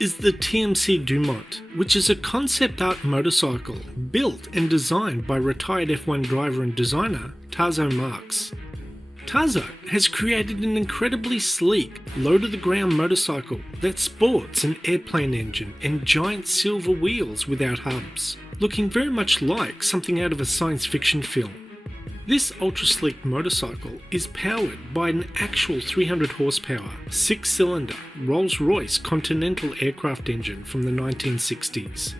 is the TMC Dumont, which is a concept art motorcycle built and designed by retired F1 driver and designer Tazo Marx. Tazo has created an incredibly sleek, low-to-the-ground motorcycle that sports an airplane engine and giant silver wheels without hubs, looking very much like something out of a science fiction film. This ultra-sleek motorcycle is powered by an actual 300 horsepower, 6-cylinder Rolls-Royce Continental aircraft engine from the 1960s.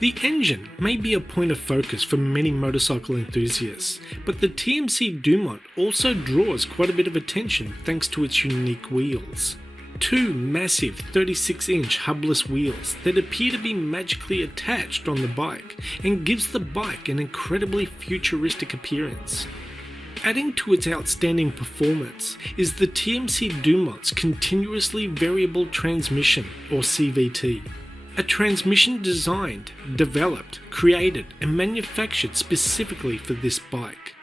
The engine may be a point of focus for many motorcycle enthusiasts, but the TMC Dumont also draws quite a bit of attention thanks to its unique wheels. Two massive 36-inch hubless wheels that appear to be magically attached on the bike and gives the bike an incredibly futuristic appearance. Adding to its outstanding performance is the TMC Dumont's continuously variable transmission, or CVT. A transmission designed, developed, created and manufactured specifically for this bike.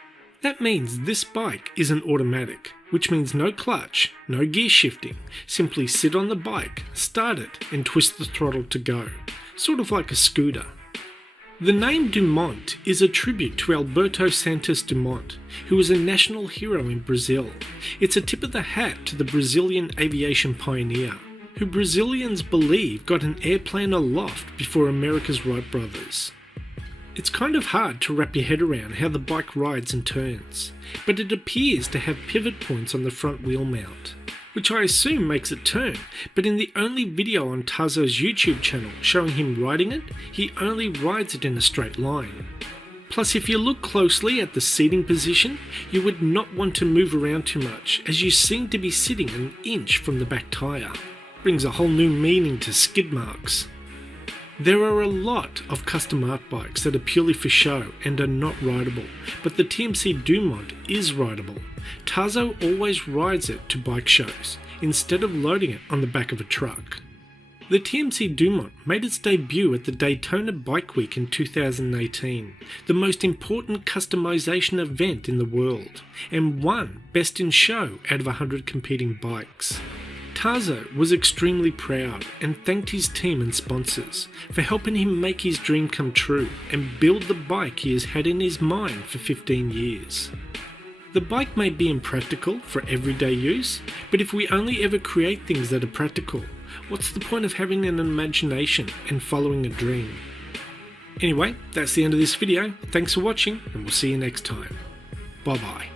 That means this bike isn't automatic, which means no clutch, no gear shifting, simply sit on the bike, start it and twist the throttle to go, sort of like a scooter. The name Dumont is a tribute to Alberto Santos Dumont, who was a national hero in Brazil. It's a tip of the hat to the Brazilian aviation pioneer, who Brazilians believe got an airplane aloft before America's Wright brothers. It's kind of hard to wrap your head around how the bike rides and turns, but it appears to have pivot points on the front wheel mount, which I assume makes it turn, but in the only video on Tazo's YouTube channel showing him riding it, he only rides it in a straight line. Plus, if you look closely at the seating position, you would not want to move around too much, as you seem to be sitting an inch from the back tyre. Brings a whole new meaning to skid marks. There are a lot of custom art bikes that are purely for show and are not rideable, but the TMC Dumont is rideable. Tazo always rides it to bike shows, instead of loading it on the back of a truck. The TMC Dumont made its debut at the Daytona Bike Week in 2018, the most important customization event in the world, and won Best in Show out of 100 competing bikes. Tazo was extremely proud and thanked his team and sponsors for helping him make his dream come true and build the bike he has had in his mind for 15 years. The bike may be impractical for everyday use, but if we only ever create things that are practical, what's the point of having an imagination and following a dream? Anyway, that's the end of this video. Thanks for watching and we'll see you next time. Bye bye.